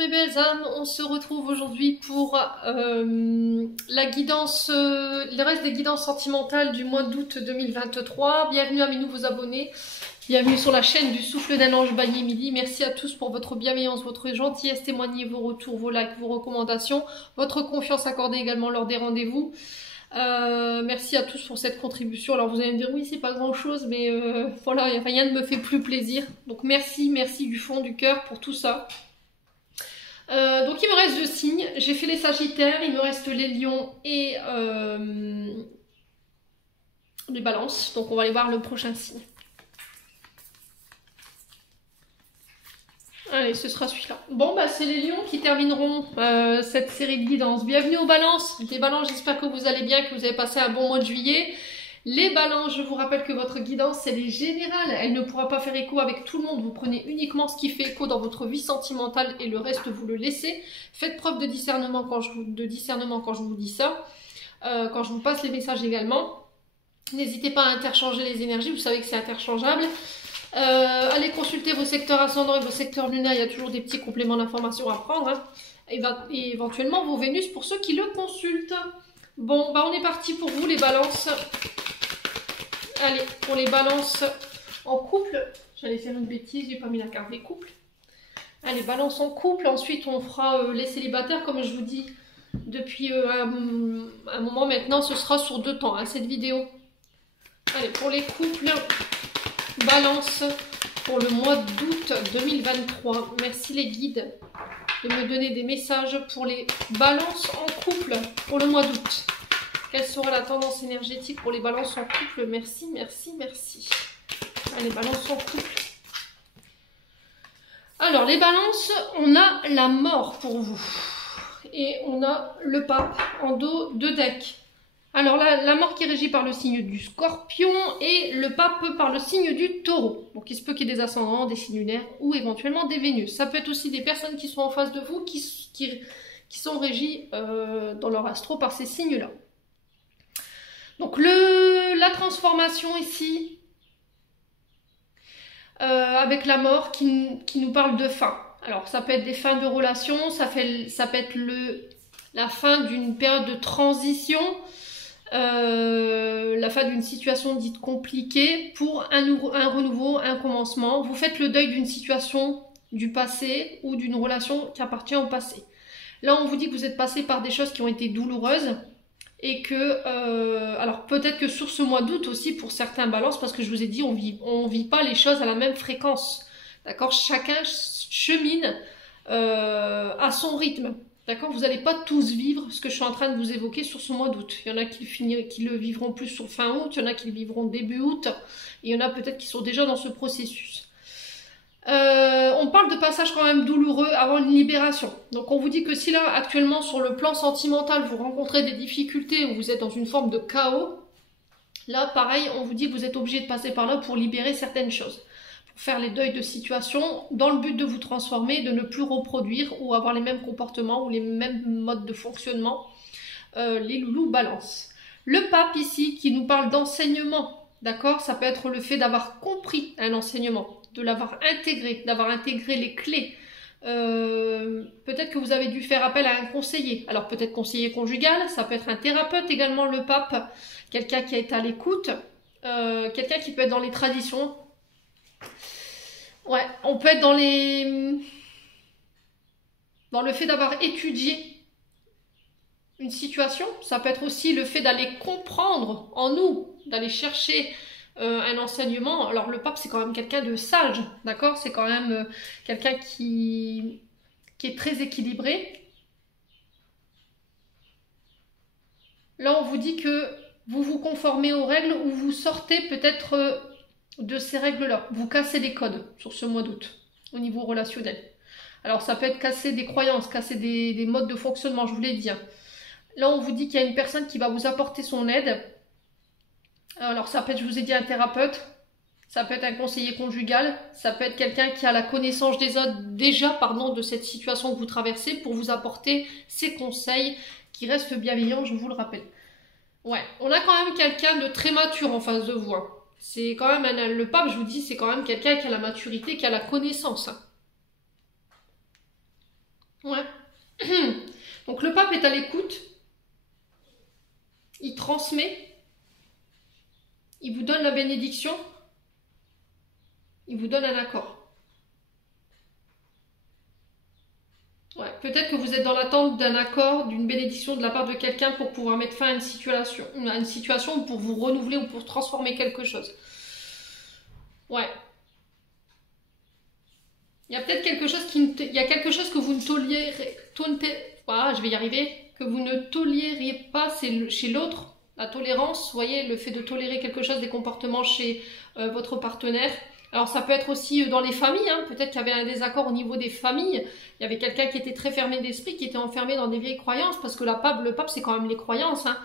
mes belles âmes, on se retrouve aujourd'hui pour la guidance, le reste des guidances sentimentales du mois d'août 2023. Bienvenue à mes nouveaux abonnés, bienvenue sur la chaîne du Souffle d'un Ange by Émilie. Merci à tous pour votre bienveillance, votre gentillesse, témoignez vos retours, vos likes, vos recommandations, votre confiance accordée également lors des rendez-vous. Merci à tous pour cette contribution. Alors vous allez me dire oui c'est pas grand chose, mais voilà, rien ne me fait plus plaisir. Donc merci du fond du cœur pour tout ça. Donc il me reste 2 signes. J'ai fait les Sagittaires, il me reste les Lions et les Balances. Donc on va aller voir le prochain signe. Allez, ce sera celui-là. Bon, bah c'est les Lions qui termineront cette série de guidance. Bienvenue aux Balances. Les Balances, j'espère que vous allez bien, que vous avez passé un bon mois de juillet. Les Balances, je vous rappelle que votre guidance, elle est générale. Elle ne pourra pas faire écho avec tout le monde. Vous prenez uniquement ce qui fait écho dans votre vie sentimentale et le reste, vous le laissez. Faites preuve de discernement quand je vous dis ça. Quand je vous passe les messages également. N'hésitez pas à interchanger les énergies. Vous savez que c'est interchangeable. Allez consulter vos secteurs ascendants et vos secteurs lunaires, il y a toujours des petits compléments d'informations à prendre, hein. Et éventuellement vos Vénus pour ceux qui le consultent. Bon, bah on est parti pour vous les Balances. Allez, pour les Balances en couple, j'allais faire une bêtise, j'ai pas mis la carte des couples. Allez, Balance en couple, ensuite on fera les célibataires, comme je vous dis depuis un moment maintenant, ce sera sur 2 temps, hein, cette vidéo. Allez, pour les couples, Balance pour le mois d'août 2023. Merci les guides de me donner des messages pour les Balances en couple pour le mois d'août. Quelle sera la tendance énergétique pour les Balances en couple? Merci. Allez, Balances en couple. Alors, les Balances, on a la mort pour vous. Et on a le pape en dos de deck. Alors la mort qui est régie par le signe du Scorpion et le pape par le signe du Taureau. Donc il se peut qu'il y ait des ascendants, des signes lunaires ou éventuellement des Vénus. Ça peut être aussi des personnes qui sont en face de vous qui sont régies dans leur astro par ces signes-là. Donc la transformation ici, avec la mort qui nous parle de fin. Alors ça peut être des fins de relations, ça peut être la fin d'une période de transition. La fin d'une situation dite compliquée pour un renouveau, un commencement. Vous faites le deuil d'une situation du passé ou d'une relation qui appartient au passé. Là, on vous dit que vous êtes passé par des choses qui ont été douloureuses et que, alors peut-être que sur ce mois d'août aussi pour certains Balances, parce que je vous ai dit, on vit pas les choses à la même fréquence. D'accord? Chacun chemine à son rythme. D'accord, vous n'allez pas tous vivre ce que je suis en train de vous évoquer sur ce mois d'août. Il y en a qui le vivront plus sur fin août, il y en a qui le vivront début août, et il y en a peut-être qui sont déjà dans ce processus. On parle de passage quand même douloureux avant une libération. Donc on vous dit que si là, actuellement, sur le plan sentimental, vous rencontrez des difficultés ou vous êtes dans une forme de chaos, là, pareil, on vous dit que vous êtes obligé de passer par là pour libérer certaines choses. Faire les deuils de situation dans le but de vous transformer, de ne plus reproduire ou avoir les mêmes comportements ou les mêmes modes de fonctionnement. Les loulous Balance. Le pape ici qui nous parle d'enseignement, d'accord? Ça peut être le fait d'avoir compris un enseignement, de l'avoir intégré, d'avoir intégré les clés. Peut-être que vous avez dû faire appel à un conseiller. Alors peut-être conseiller conjugal, ça peut être un thérapeute également le pape, quelqu'un qui est à l'écoute, quelqu'un qui peut être dans les traditions. Ouais, on peut être dans le fait d'avoir étudié une situation. Ça peut être aussi le fait d'aller comprendre en nous, d'aller chercher un enseignement. Alors le pape, c'est quand même quelqu'un de sage, d'accord? C'est quand même quelqu'un qui est très équilibré. Là, on vous dit que vous vous conformez aux règles ou vous sortez peut-être de ces règles-là. Vous cassez des codes sur ce mois d'août au niveau relationnel. Alors ça peut être casser des croyances, casser des modes de fonctionnement, je vous l'ai dit. Là on vous dit qu'il y a une personne qui va vous apporter son aide. Alors ça peut être, je vous ai dit, un thérapeute, ça peut être un conseiller conjugal, ça peut être quelqu'un qui a la connaissance de cette situation que vous traversez pour vous apporter ses conseils qui restent bienveillants, je vous le rappelle. Ouais, on a quand même quelqu'un de très mature en face de vous. C'est quand même, le pape, je vous dis, c'est quand même quelqu'un qui a la maturité, qui a la connaissance. Donc le pape est à l'écoute, il transmet, il vous donne la bénédiction, il vous donne un accord. Ouais, peut-être que vous êtes dans l'attente d'un accord, d'une bénédiction de la part de quelqu'un pour pouvoir mettre fin à une situation ou pour vous renouveler ou pour transformer quelque chose. Ouais. Il y a peut-être quelque chose il y a quelque chose que vous ne tolérez, voilà, je vais y arriver, que vous ne tolériez pas chez l'autre. La tolérance, vous voyez, le fait de tolérer quelque chose, des comportements chez votre partenaire. Alors ça peut être aussi dans les familles, hein. Peut-être qu'il y avait un désaccord au niveau des familles. Il y avait quelqu'un qui était très fermé d'esprit, qui était enfermé dans des vieilles croyances, parce que le pape c'est quand même les croyances. Hein.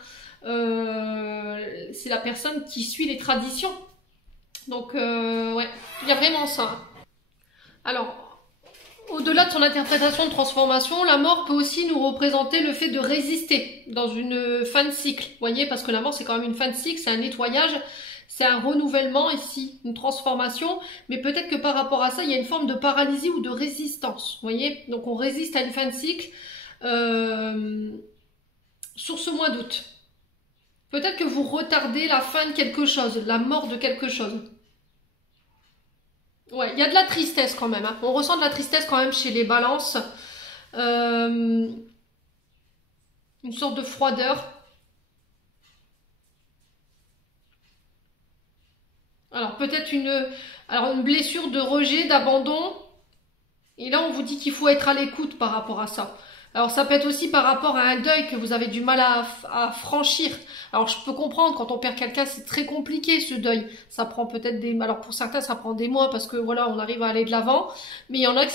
C'est la personne qui suit les traditions. Donc ouais, il y a vraiment ça. Alors, au-delà de son interprétation de transformation, la mort peut aussi nous représenter le fait de résister dans une fin de cycle. Vous voyez, parce que la mort c'est quand même une fin de cycle, c'est un nettoyage. C'est un renouvellement ici, une transformation, mais peut-être que par rapport à ça, il y a une forme de paralysie ou de résistance, vous voyez. Donc on résiste à une fin de cycle sur ce mois d'août. Peut-être que vous retardez la fin de quelque chose, la mort de quelque chose. Ouais, il y a de la tristesse quand même, hein. On ressent de la tristesse quand même chez les balances. Une sorte de froideur. Alors peut-être une blessure de rejet, d'abandon. Et là, on vous dit qu'il faut être à l'écoute par rapport à ça. Alors ça peut être aussi par rapport à un deuil que vous avez du mal à franchir. Alors je peux comprendre, quand on perd quelqu'un, c'est très compliqué ce deuil. Ça prend peut-être alors pour certains, ça prend des mois parce que voilà, on arrive à aller de l'avant. Mais il y en a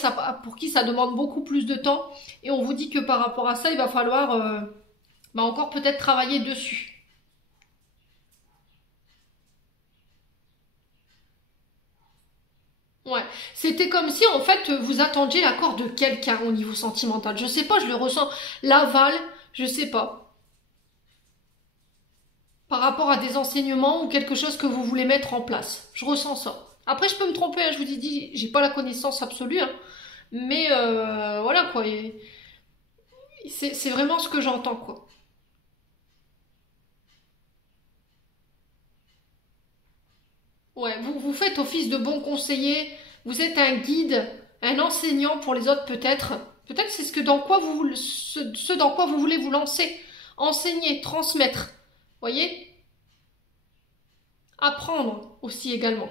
pour qui ça demande beaucoup plus de temps. Et on vous dit que par rapport à ça, il va falloir encore peut-être travailler dessus. Ouais, c'était comme si en fait vous attendiez l'accord de quelqu'un au niveau sentimental. Je sais pas, je le ressens. L'aval, je sais pas. Par rapport à des enseignements ou quelque chose que vous voulez mettre en place. Je ressens ça. Après, je peux me tromper, hein, je vous dis, j'ai pas la connaissance absolue, hein, mais voilà quoi. C'est vraiment ce que j'entends quoi. Ouais, vous faites office de bon conseiller, vous êtes un guide, un enseignant pour les autres peut-être. Peut-être c'est ce dans quoi vous voulez vous lancer. Enseigner, transmettre. Voyez? Apprendre aussi également.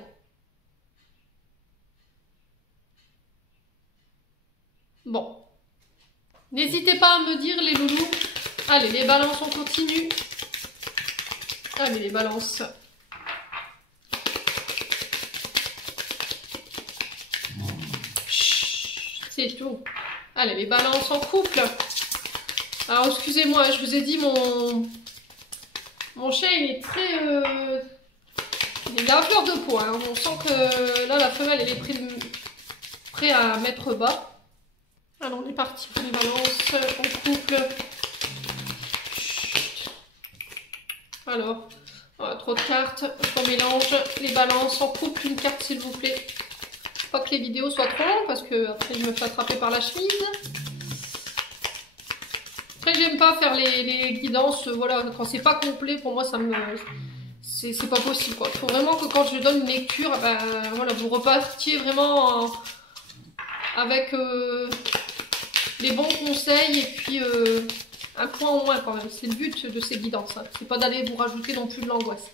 Bon. N'hésitez pas à me dire les loulous. Allez, les balances, on continue. Allez, les balances. C'est tout. Allez, les balances en couple. Alors, excusez-moi, je vous ai dit, mon chien, il est très... il est à fleur de peau. Hein. On sent que là, la femelle, elle est prête à mettre bas. Alors, on est parti pour les balances en couple. Chut. Alors, voilà, trop de cartes. Je remélange les balances en couple. Une carte, s'il vous plaît. Pas que les vidéos soient trop longues parce que après je me fais attraper par la chemise. Après j'aime pas faire les guidances, voilà, quand c'est pas complet pour moi c'est pas possible quoi. Il faut vraiment que quand je donne une lecture, ben voilà, vous repartiez vraiment avec les bons conseils et puis un point en moins quand même. C'est le but de ces guidances, hein. C'est pas d'aller vous rajouter non plus de l'angoisse.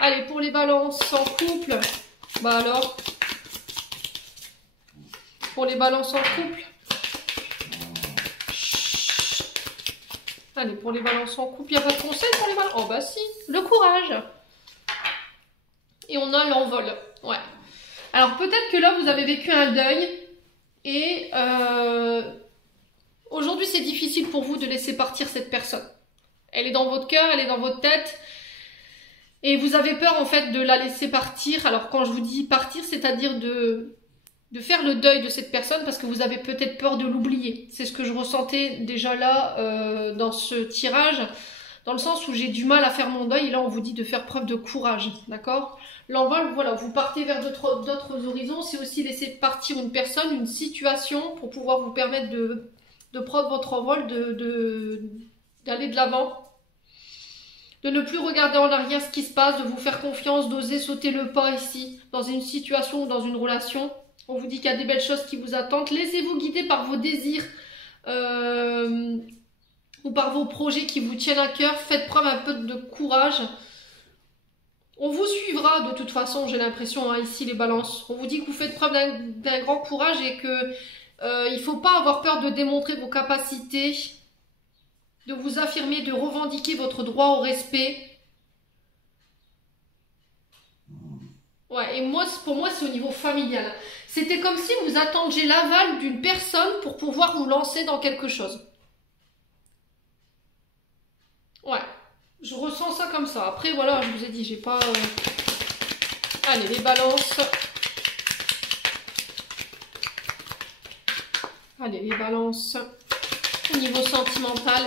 Allez, pour les balances en couple, bah alors. Pour les balances en couple. Chut. Allez, pour les balances en couple, il n'y a pas de conseil pour les balances. Oh bah si, le courage. Et on a l'envol. Ouais. Alors peut-être que là, vous avez vécu un deuil. Et aujourd'hui, c'est difficile pour vous de laisser partir cette personne. Elle est dans votre cœur, elle est dans votre tête. Et vous avez peur en fait de la laisser partir. Alors quand je vous dis partir, c'est-à-dire de faire le deuil de cette personne parce que vous avez peut-être peur de l'oublier. C'est ce que je ressentais déjà là dans ce tirage, dans le sens où j'ai du mal à faire mon deuil et là on vous dit de faire preuve de courage, d'accord? L'envol, voilà, vous partez vers d'autres horizons, c'est aussi laisser partir une personne, une situation pour pouvoir vous permettre de de prendre votre envol, d'aller de l'avant, de ne plus regarder en arrière ce qui se passe, de vous faire confiance, d'oser sauter le pas ici, dans une situation ou dans une relation. On vous dit qu'il y a des belles choses qui vous attendent. Laissez-vous guider par vos désirs ou par vos projets qui vous tiennent à cœur. Faites preuve un peu de courage. On vous suivra de toute façon, j'ai l'impression, hein, ici les balances. On vous dit que vous faites preuve d'un grand courage et que il ne faut pas avoir peur de démontrer vos capacités, de vous affirmer, de revendiquer votre droit au respect. Ouais, et moi, pour moi, c'est au niveau familial. C'était comme si vous attendiez l'aval d'une personne pour pouvoir vous lancer dans quelque chose. Ouais. Je ressens ça comme ça. Après, voilà, je vous ai dit, j'ai pas... Allez, les balances. Allez, les balances. Au niveau sentimental.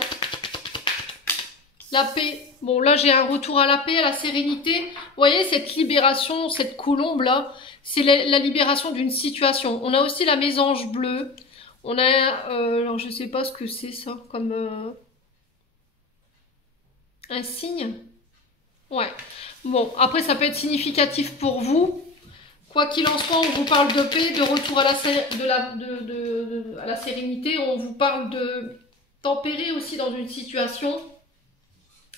La paix. Bon, là, j'ai un retour à la paix, à la sérénité. Vous voyez, cette libération, cette colombe-là, c'est la libération d'une situation. On a aussi la mésange bleue. On a... alors, je sais pas ce que c'est, ça, comme... un signe. Ouais. Bon, après, ça peut être significatif pour vous. Quoi qu'il en soit, on vous parle de paix, de retour à la sérénité. On vous parle de tempérer aussi dans une situation.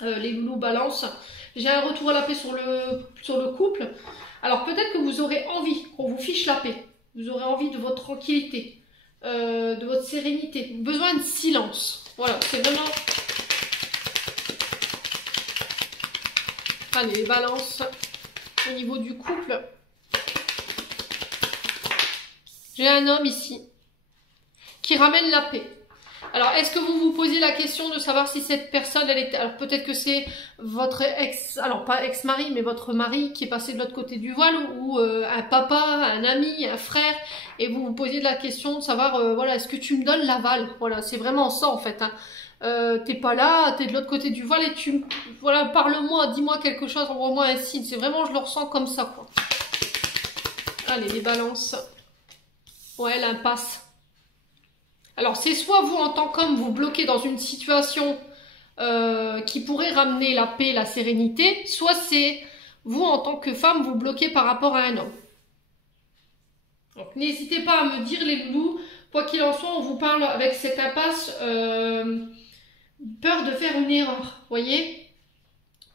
Les loulous balance. J'ai un retour à la paix sur le couple. Alors, peut-être que vous aurez envie qu'on vous fiche la paix. Vous aurez envie de votre tranquillité, de votre sérénité. Besoin de silence. Voilà, c'est vraiment... Allez, les balances, au niveau du couple. J'ai un homme ici qui ramène la paix. Alors, est-ce que vous vous posez la question de savoir si cette personne, elle est... Alors, peut-être que c'est votre ex... Alors, pas ex-mari, mais votre mari qui est passé de l'autre côté du voile, ou un papa, un ami, un frère, et vous vous posez la question de savoir, voilà, est-ce que tu me donnes l'aval? Voilà, c'est vraiment ça, en fait, hein. T'es pas là, t'es de l'autre côté du voile et tu... Voilà, parle-moi, dis-moi quelque chose, envoie-moi un signe. C'est vraiment, je le ressens comme ça, quoi. Allez, les balances. Ouais, l'impasse. Alors, c'est soit vous, en tant qu'homme, vous bloquez dans une situation qui pourrait ramener la paix, la sérénité, soit c'est vous, en tant que femme, vous bloquez par rapport à un homme. Donc, n'hésitez pas à me dire, les loulous, quoi qu'il en soit, on vous parle avec cette impasse... peur de faire une erreur, voyez?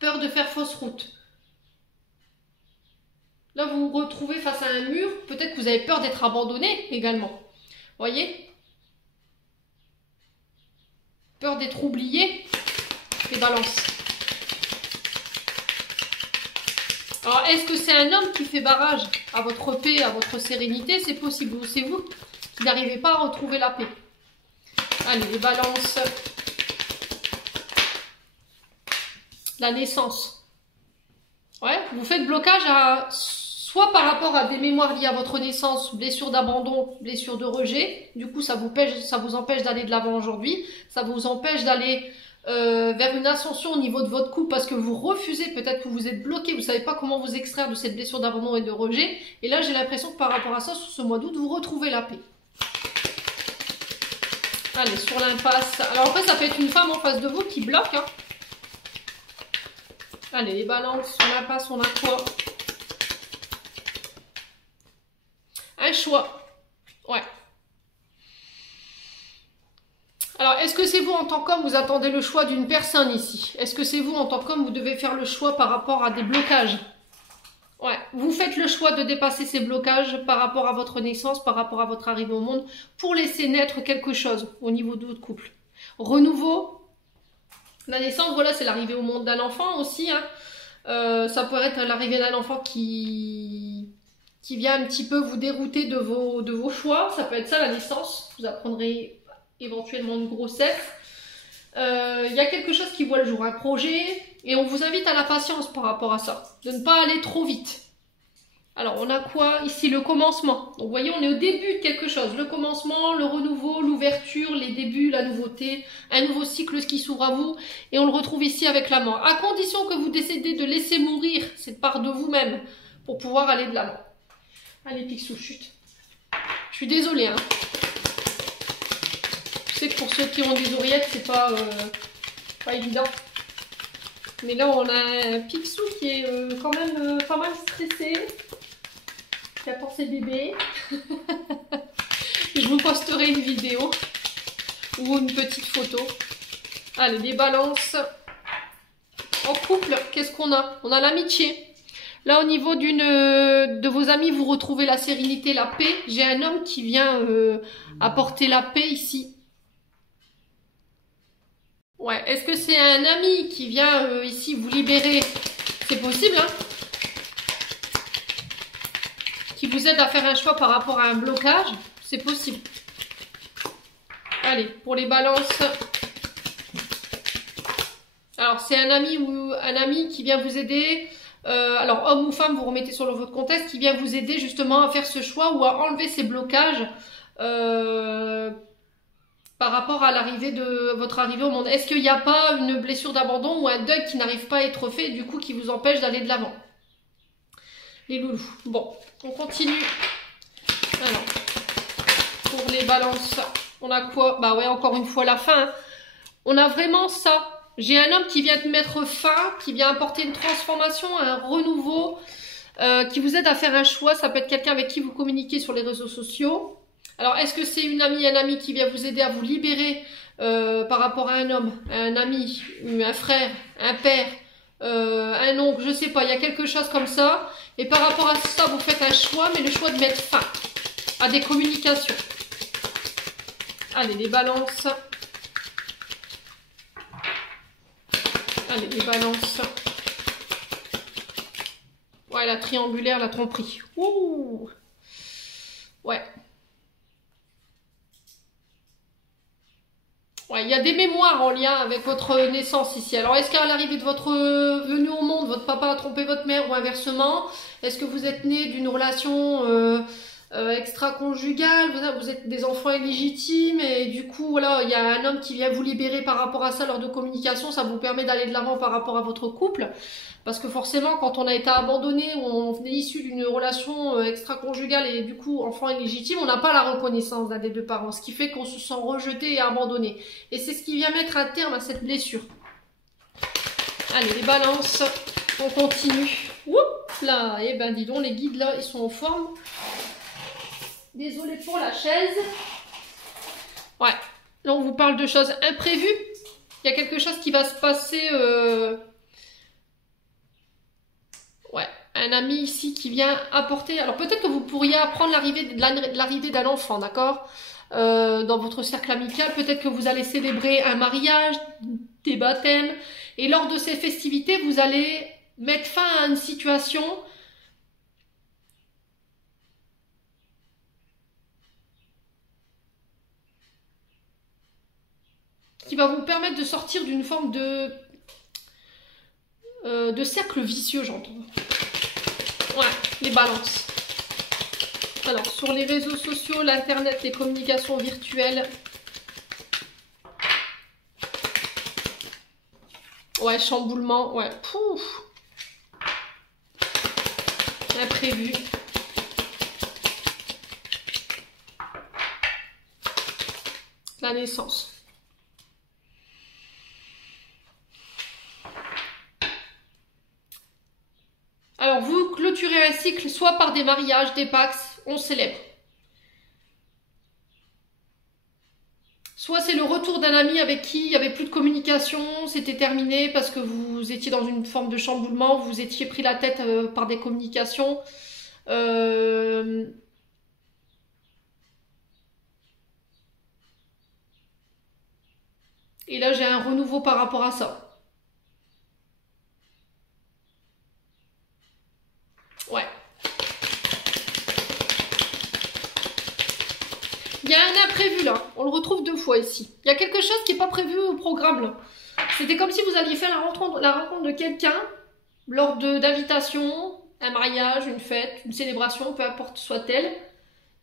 Peur de faire fausse route. Là, vous vous retrouvez face à un mur. Peut-être que vous avez peur d'être abandonné également. Voyez? Peur d'être oublié. Les balances. Alors, est-ce que c'est un homme qui fait barrage à votre paix, à votre sérénité? C'est possible. Ou c'est vous qui n'arrivez pas à retrouver la paix? Allez, les balances. La naissance. Ouais, vous faites blocage soit par rapport à des mémoires liées à votre naissance, blessure d'abandon, blessure de rejet. Du coup, ça vous empêche d'aller de l'avant aujourd'hui. Ça vous empêche d'aller vers une ascension au niveau de votre couple parce que vous refusez, peut-être que vous êtes bloqué, vous ne savez pas comment vous extraire de cette blessure d'abandon et de rejet. Et là, j'ai l'impression que par rapport à ça, sur ce mois d'août, vous retrouvez la paix. Allez, sur l'impasse. Alors après, ça peut être une femme en face de vous qui bloque, hein. Allez, les balances, sur l'impasse, on a quoi? Un choix. Ouais. Alors, est-ce que c'est vous en tant qu'homme, vous attendez le choix d'une personne ici? Est-ce que c'est vous en tant qu'homme, vous devez faire le choix par rapport à des blocages? Ouais, vous faites le choix de dépasser ces blocages par rapport à votre naissance, par rapport à votre arrivée au monde, pour laisser naître quelque chose au niveau de votre couple. Renouveau. La naissance, voilà, c'est l'arrivée au monde d'un enfant aussi, hein. Ça pourrait être l'arrivée d'un enfant qui vient un petit peu vous dérouter de vos choix. Ça peut être ça, la naissance. Vous apprendrez éventuellement une grossesse. Il y a quelque chose qui voit le jour, un projet, et on vous invite à la patience par rapport à ça, de ne pas aller trop vite. Alors, on a quoi ici? Le commencement. Donc, vous voyez, on est au début de quelque chose. Le commencement, le renouveau, l'ouverture, les débuts, la nouveauté, un nouveau cycle qui s'ouvre à vous. Et on le retrouve ici avec la mort. À condition que vous décidez de laisser mourir cette part de vous-même pour pouvoir aller de l'avant. Allez, Picsou, chute. Je suis désolée, hein. Je sais que pour ceux qui ont des oreillettes, c'est pas évident. Mais là, on a un Picsou qui est quand même pas mal stressé. Qui attend ses bébés. Je vous posterai une vidéo ou une petite photo. Allez, les balances. En couple, qu'est-ce qu'on a? On a l'amitié. Là, au niveau de vos amis, vous retrouvez la sérénité, la paix. J'ai un homme qui vient apporter la paix ici. Ouais, est-ce que c'est un ami qui vient ici vous libérer? C'est possible, hein? Qui vous aide à faire un choix par rapport à un blocage? C'est possible. Allez, pour les balances. Alors, c'est un ami ou un ami qui vient vous aider. Alors, homme ou femme, vous remettez sur votre contexte, qui vient vous aider justement à faire ce choix ou à enlever ces blocages par rapport à votre arrivée au monde. Est-ce qu'il n'y a pas une blessure d'abandon ou un deuil qui n'arrive pas à être fait, du coup, qui vous empêche d'aller de l'avant? Les loulous. Bon, on continue. Alors, pour les balances, on a quoi? Bah ouais, encore une fois, la fin. Hein. On a vraiment ça. J'ai un homme qui vient te mettre fin, qui vient apporter une transformation, un renouveau, qui vous aide à faire un choix. Ça peut être quelqu'un avec qui vous communiquez sur les réseaux sociaux. Alors, est-ce que c'est une amie, un ami qui vient vous aider à vous libérer par rapport à un homme, un ami, un frère, un père, un oncle, je sais pas, il y a quelque chose comme ça. Et par rapport à ça, vous faites un choix, mais le choix de mettre fin à des communications. Allez, les balances. Allez, les balances. Ouais, la triangulaire, la tromperie. Ouh. Ouais. Ouais, il y a des mémoires en lien avec votre naissance ici. Alors, est-ce qu'à l'arrivée de votre venue au monde, votre papa a trompé votre mère ou inversement? Est-ce que vous êtes né d'une relation extra-conjugale? Vous êtes des enfants illégitimes et du coup, voilà, il y a un homme qui vient vous libérer par rapport à ça lors de communication. Ça vous permet d'aller de l'avant par rapport à votre couple. Parce que forcément, quand on a été abandonné ou on est issu d'une relation extra-conjugale et du coup enfant illégitime, on n'a pas la reconnaissance d'un des deux parents, ce qui fait qu'on se sent rejeté et abandonné. Et c'est ce qui vient mettre un terme à cette blessure. Allez, les balances, on continue. Oups là, eh ben dis donc, les guides là, ils sont en forme. Désolée pour la chaise. Ouais, là on vous parle de choses imprévues. Il y a quelque chose qui va se passer... Ouais, un ami ici qui vient apporter... Alors peut-être que vous pourriez apprendre l'arrivée d'un enfant, d'accord, dans votre cercle amical. Peut-être que vous allez célébrer un mariage, des baptêmes. Et lors de ces festivités, vous allez mettre fin à une situation qui va vous permettre de sortir d'une forme de cercle vicieux, j'entends. Ouais, les balances. Alors, sur les réseaux sociaux, l'internet, les communications virtuelles. Ouais, chamboulement, ouais. Pouf. Imprévu. La naissance. Alors, vous clôturez un cycle soit par des mariages, des pactes, on célèbre. Soit c'est le retour d'un ami avec qui il n'y avait plus de communication, c'était terminé parce que vous étiez dans une forme de chamboulement, vous étiez pris la tête par des communications. Et là, j'ai un renouveau par rapport à ça. Ouais. Il y a un imprévu là, on le retrouve 2 fois ici. Il y a quelque chose qui n'est pas prévu au programme là. C'était comme si vous alliez faire la rencontre de quelqu'un lors d'invitation, un mariage, une fête, une célébration, peu importe soit-elle.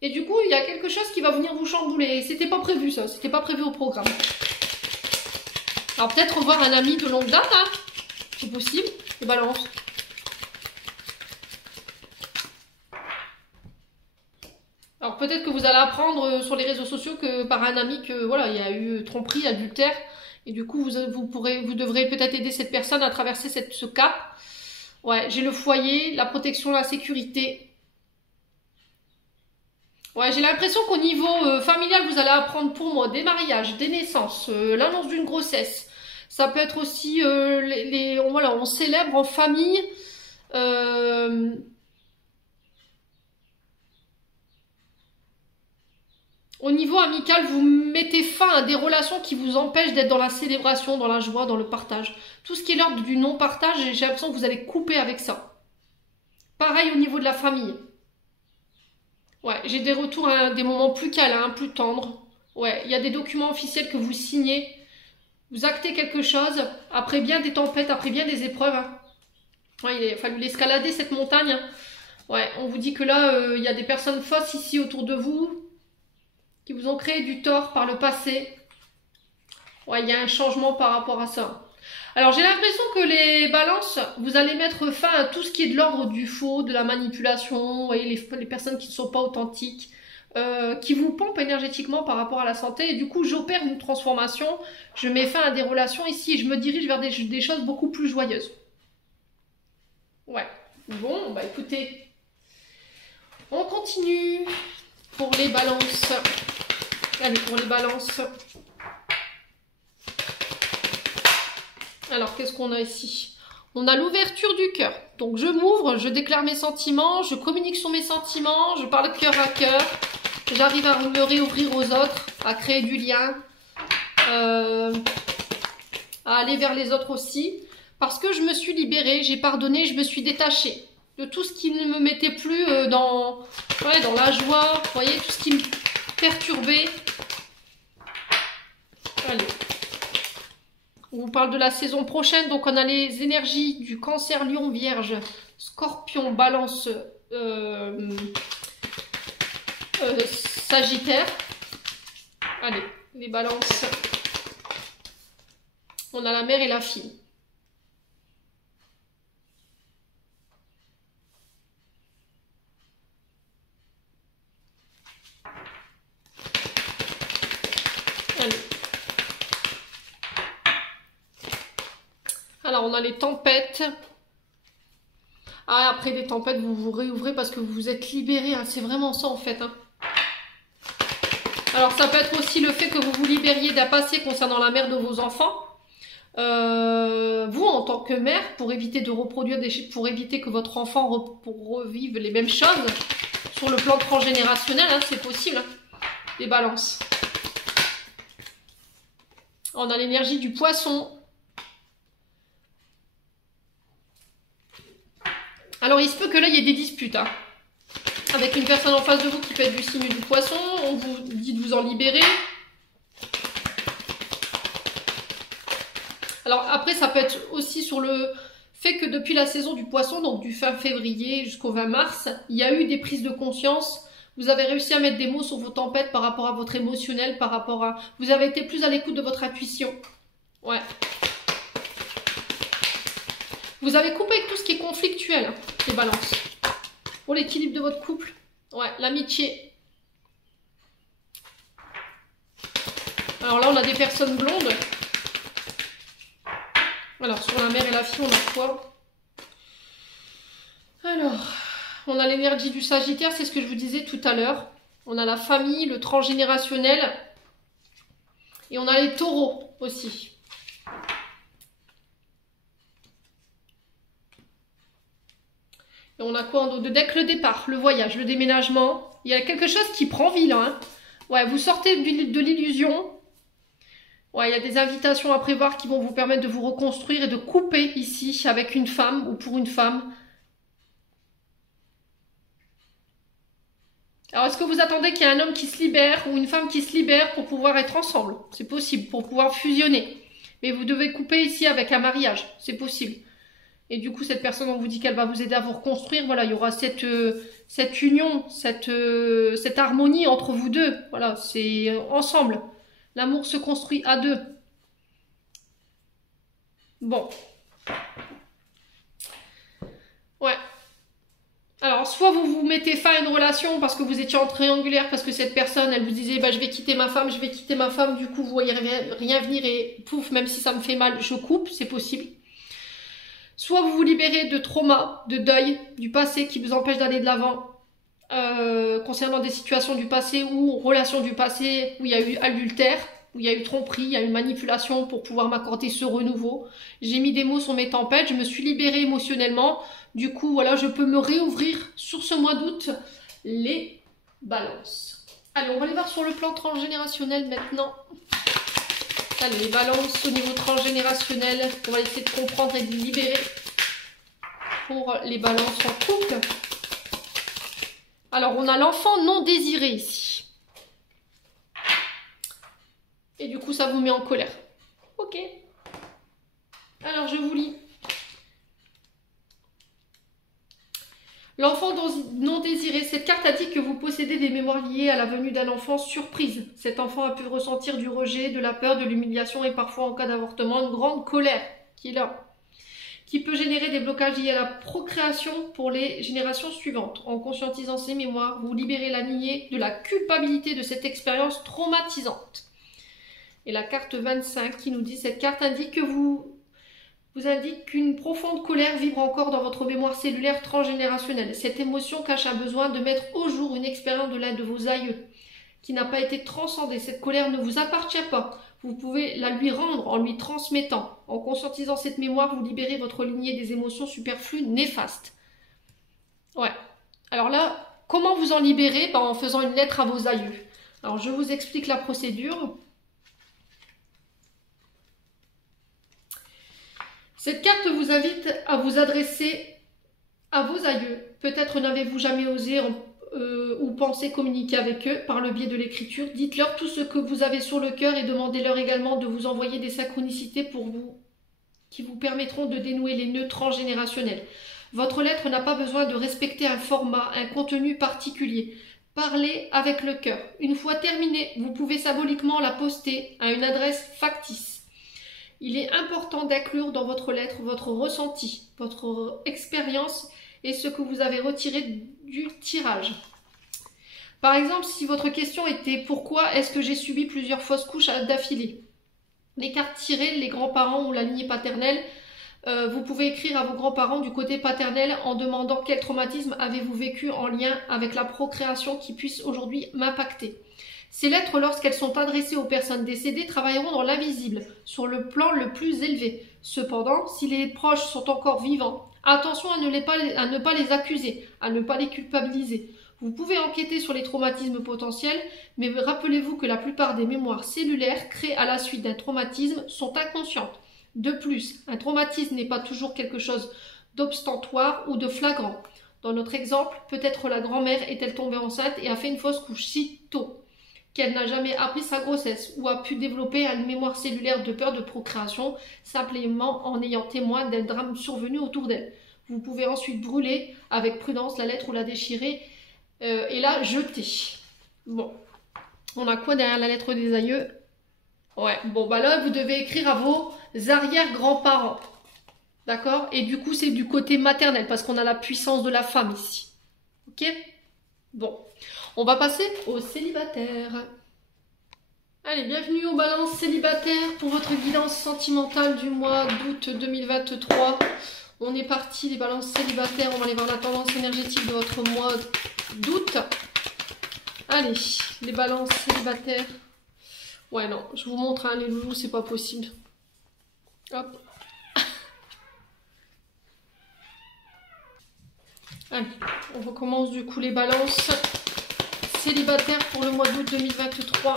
Et du coup, il y a quelque chose qui va venir vous chambouler. Et c'était pas prévu ça, c'était pas prévu au programme. Alors peut-être revoir un ami de longue date, hein. C'est possible, je balance. Alors peut-être que vous allez apprendre sur les réseaux sociaux que par un ami que voilà, il y a eu tromperie, adultère, et du coup vous devrez peut-être aider cette personne à traverser ce cap. Ouais, j'ai le foyer, la protection, la sécurité. Ouais, j'ai l'impression qu'au niveau familial, vous allez apprendre pour moi des mariages, des naissances, l'annonce d'une grossesse. Ça peut être aussi voilà, on célèbre en famille. Euh, Au niveau amical, vous mettez fin à des relations qui vous empêchent d'être dans la célébration, dans la joie, dans le partage. Tout ce qui est l'ordre du non-partage, j'ai l'impression que vous allez couper avec ça. Pareil au niveau de la famille. Ouais, j'ai des retours à des moments plus câlins, plus tendres. Ouais, il y a des documents officiels que vous signez. Vous actez quelque chose, après bien des tempêtes, après bien des épreuves. Hein. Ouais, il a fallu l'escalader cette montagne. Hein. Ouais, on vous dit que là, il y a des personnes fausses ici autour de vous qui vous ont créé du tort par le passé. Ouais, il y a un changement par rapport à ça. Alors, j'ai l'impression que les balances, vous allez mettre fin à tout ce qui est de l'ordre du faux, de la manipulation, vous voyez, les personnes qui ne sont pas authentiques, qui vous pompent énergétiquement par rapport à la santé. Et du coup, j'opère une transformation, je mets fin à des relations ici et je me dirige vers des choses beaucoup plus joyeuses. Ouais. Bon, bah écoutez, on continue pour les balances. Allez, pour les balances. Alors, qu'est-ce qu'on a ici? On a l'ouverture du cœur. Donc, je m'ouvre, je déclare mes sentiments, je communique sur mes sentiments, je parle cœur à cœur. J'arrive à me réouvrir aux autres, à créer du lien, à aller vers les autres aussi. Parce que je me suis libérée, j'ai pardonné, je me suis détachée de tout ce qui ne me mettait plus dans la joie, vous voyez, tout ce qui me perturbait. Allez. On vous parle de la saison prochaine, donc on a les énergies du Cancer, Lion, Vierge, Scorpion, Balance, Sagittaire. Allez, les balances. On a la mère et la fille. Allez. Alors, on a les tempêtes. Ah, après les tempêtes, vous vous réouvrez parce que vous vous êtes libéré. Hein. C'est vraiment ça, en fait. Hein. Alors, ça peut être aussi le fait que vous vous libériez d'un passé concernant la mère de vos enfants. Vous, en tant que mère, pour éviter de reproduire pour éviter que votre enfant revive les mêmes choses, sur le plan transgénérationnel, hein, c'est possible. Hein. Les balances. On a l'énergie du poisson. Alors, il se peut que là, il y ait des disputes. Hein. Avec une personne en face de vous qui peut être du signe du poisson. On vous dit de vous en libérer. Alors, après, ça peut être aussi sur le fait que depuis la saison du poisson, donc du fin février jusqu'au 20 mars, il y a eu des prises de conscience. Vous avez réussi à mettre des mots sur vos tempêtes par rapport à votre émotionnel, par rapport à... Vous avez été plus à l'écoute de votre intuition. Ouais. Vous avez coupé avec tout ce qui est conflictuel, hein, les balances. Pour l'équilibre de votre couple. Ouais, l'amitié. Alors là, on a des personnes blondes. Alors, sur la mère et la fille, on a quoi? Alors, on a l'énergie du Sagittaire, c'est ce que je vous disais tout à l'heure. On a la famille, le transgénérationnel. Et on a les taureaux aussi. Et on a quoi en dos de deck? Le départ, le voyage, le déménagement. Il y a quelque chose qui prend vie là. Hein. Ouais, vous sortez de l'illusion. Ouais, il y a des invitations à prévoir qui vont vous permettre de vous reconstruire et de couper ici avec une femme ou pour une femme. Alors, est-ce que vous attendez qu'il y ait un homme qui se libère ou une femme qui se libère pour pouvoir être ensemble? C'est possible, pour pouvoir fusionner. Mais vous devez couper ici avec un mariage. C'est possible. Et du coup, cette personne, on vous dit qu'elle va vous aider à vous reconstruire. Voilà, il y aura cette union, cette harmonie entre vous deux. Voilà, c'est ensemble. L'amour se construit à deux. Bon. Ouais. Alors, soit vous vous mettez fin à une relation parce que vous étiez en triangulaire, parce que cette personne, elle vous disait, bah, je vais quitter ma femme, du coup, vous voyez rien venir et pouf, même si ça me fait mal, je coupe, c'est possible. Soit vous vous libérez de trauma, de deuil, du passé qui vous empêche d'aller de l'avant, concernant des situations du passé ou relations du passé où il y a eu adultère, où il y a eu tromperie, il y a eu manipulation pour pouvoir m'accorder ce renouveau. J'ai mis des mots sur mes tempêtes, je me suis libérée émotionnellement. Du coup, voilà, je peux me réouvrir sur ce mois d'août. Les balances. Allez, on va aller voir sur le plan transgénérationnel maintenant. Allez, les balances au niveau transgénérationnel. On va essayer de comprendre et de libérer pour les balances en couple. Alors, on a l'enfant non désiré ici. Et du coup, ça vous met en colère. Ok. Alors, je vous lis. L'enfant non désiré, cette carte indique que vous possédez des mémoires liées à la venue d'un enfant surprise. Cet enfant a pu ressentir du rejet, de la peur, de l'humiliation et parfois en cas d'avortement, une grande colère qui est là, qui peut générer des blocages liés à la procréation pour les générations suivantes. En conscientisant ces mémoires, vous libérez la lignée de la culpabilité de cette expérience traumatisante. Et la carte 25 qui nous dit, cette carte indique que vous indique qu'une profonde colère vibre encore dans votre mémoire cellulaire transgénérationnelle. Cette émotion cache un besoin de mettre au jour une expérience de l'un de vos aïeux qui n'a pas été transcendée. Cette colère ne vous appartient pas. Vous pouvez la lui rendre en lui transmettant. En conscientisant cette mémoire, vous libérez votre lignée des émotions superflues néfastes. Ouais. Alors là, comment vous en libérer? En faisant une lettre à vos aïeux. Alors je vous explique la procédure. Cette carte vous invite à vous adresser à vos aïeux. Peut-être n'avez-vous jamais osé ou pensé communiquer avec eux par le biais de l'écriture. Dites-leur tout ce que vous avez sur le cœur et demandez-leur également de vous envoyer des synchronicités pour vous, qui vous permettront de dénouer les nœuds transgénérationnels. Votre lettre n'a pas besoin de respecter un format, un contenu particulier. Parlez avec le cœur. Une fois terminée, vous pouvez symboliquement la poster à une adresse factice. Il est important d'inclure dans votre lettre votre ressenti, votre expérience et ce que vous avez retiré du tirage. Par exemple, si votre question était « Pourquoi est-ce que j'ai subi plusieurs fausses couches d'affilée ?» Les cartes tirées, les grands-parents ou la lignée paternelle, vous pouvez écrire à vos grands-parents du côté paternel en demandant quel traumatisme avez-vous vécu en lien avec la procréation qui puisse aujourd'hui m'impacter. Ces lettres, lorsqu'elles sont adressées aux personnes décédées, travailleront dans l'invisible, sur le plan le plus élevé. Cependant, si les proches sont encore vivants, attention à ne pas les accuser, à ne pas les culpabiliser. Vous pouvez enquêter sur les traumatismes potentiels, mais rappelez-vous que la plupart des mémoires cellulaires créées à la suite d'un traumatisme sont inconscientes. De plus, un traumatisme n'est pas toujours quelque chose d'obstantoire ou de flagrant. Dans notre exemple, peut-être la grand-mère est-elle tombée enceinte et a fait une fausse couche si tôt qu'elle n'a jamais appris sa grossesse ou a pu développer une mémoire cellulaire de peur de procréation simplement en ayant témoin d'un drame survenu autour d'elle. Vous pouvez ensuite brûler avec prudence la lettre ou la déchirer et la jeter. Bon, on a quoi derrière la lettre des aïeux? Ouais, bon bah là vous devez écrire à vos arrière-grands-parents. D'accord? Et du coup c'est du côté maternel parce qu'on a la puissance de la femme ici. Ok? Bon. On va passer aux célibataires. Allez, bienvenue aux balances célibataires pour votre guidance sentimentale du mois d'août 2023. On est parti, les balances célibataires. On va aller voir la tendance énergétique de votre mois d'août. Allez, les balances célibataires. Ouais, non, je vous montre, hein, les loulous, c'est pas possible. Hop. Allez, on recommence du coup les balances célibataires pour le mois d'août 2023.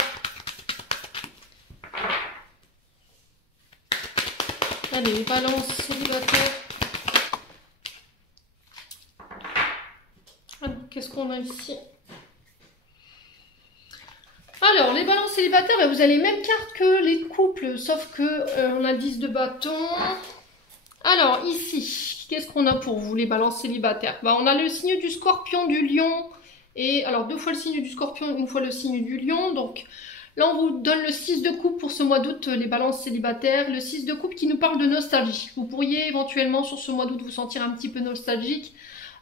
Allez, les balances célibataires. Qu'est-ce qu'on a ici? Alors, les balances célibataires, vous avez les mêmes cartes que les couples, sauf que on a le 10 de bâton. Alors, ici, qu'est-ce qu'on a pour vous, les balances célibataires? On a le signe du scorpion, du lion, et alors 2 fois le signe du scorpion, 1 fois le signe du lion. Donc là, on vous donne le 6 de coupe pour ce mois d'août, les balances célibataires. Le 6 de coupe qui nous parle de nostalgie. Vous pourriez éventuellement, sur ce mois d'août, vous sentir un petit peu nostalgique.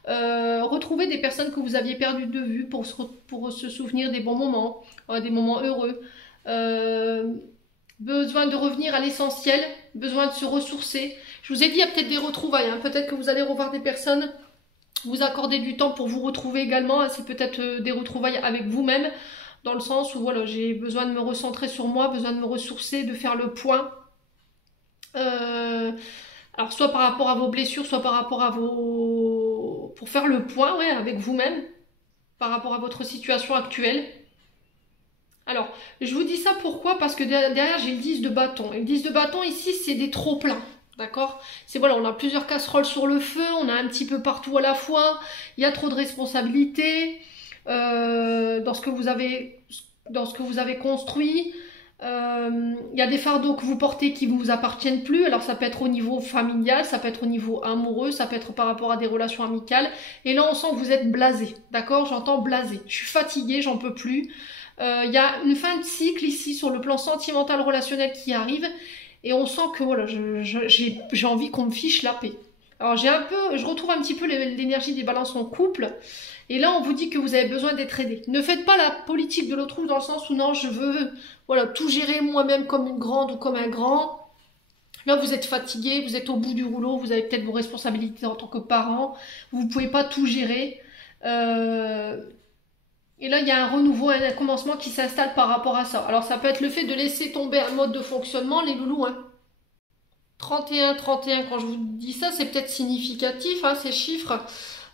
Retrouver des personnes que vous aviez perdues de vue pour se souvenir des bons moments, des moments heureux. Besoin de revenir à l'essentiel, besoin de se ressourcer. Je vous ai dit, il y a peut-être des retrouvailles, hein. Peut-être que vous allez revoir des personnes, vous accorder du temps pour vous retrouver également, hein. C'est peut-être des retrouvailles avec vous-même, dans le sens où voilà, j'ai besoin de me recentrer sur moi, besoin de me ressourcer, de faire le point. Alors soit par rapport à vos blessures, soit par rapport à vos... pour faire le point, ouais, avec vous-même, par rapport à votre situation actuelle. Alors, je vous dis ça pourquoi? Parce que derrière, j'ai le 10 de bâton. Et le 10 de bâton, ici, c'est des trop-pleins. D'accord? C'est voilà, on a plusieurs casseroles sur le feu, on a un petit peu partout à la fois, il y a trop de responsabilités dans ce que vous avez construit. Il y a des fardeaux que vous portez qui ne vous appartiennent plus. Alors ça peut être au niveau familial, ça peut être au niveau amoureux, ça peut être par rapport à des relations amicales. Et là, on sent que vous êtes blasé. D'accord? J'entends blasé. Je suis fatiguée, j'en peux plus. Il y a une fin de cycle ici sur le plan sentimental relationnel qui arrive et on sent que voilà, j'ai envie qu'on me fiche la paix. Alors je retrouve un petit peu l'énergie des balances en couple et là on vous dit que vous avez besoin d'être aidé. Ne faites pas la politique de l'autre dans le sens où non, je veux voilà, tout gérer moi-même comme une grande ou comme un grand. Là vous êtes fatigué, vous êtes au bout du rouleau, vous avez peut-être vos responsabilités en tant que parent, vous ne pouvez pas tout gérer. Et là, il y a un renouveau, un commencement qui s'installe par rapport à ça. Alors, ça peut être le fait de laisser tomber un mode de fonctionnement, les loulous. Hein. 31, quand je vous dis ça, c'est peut-être significatif, hein, ces chiffres.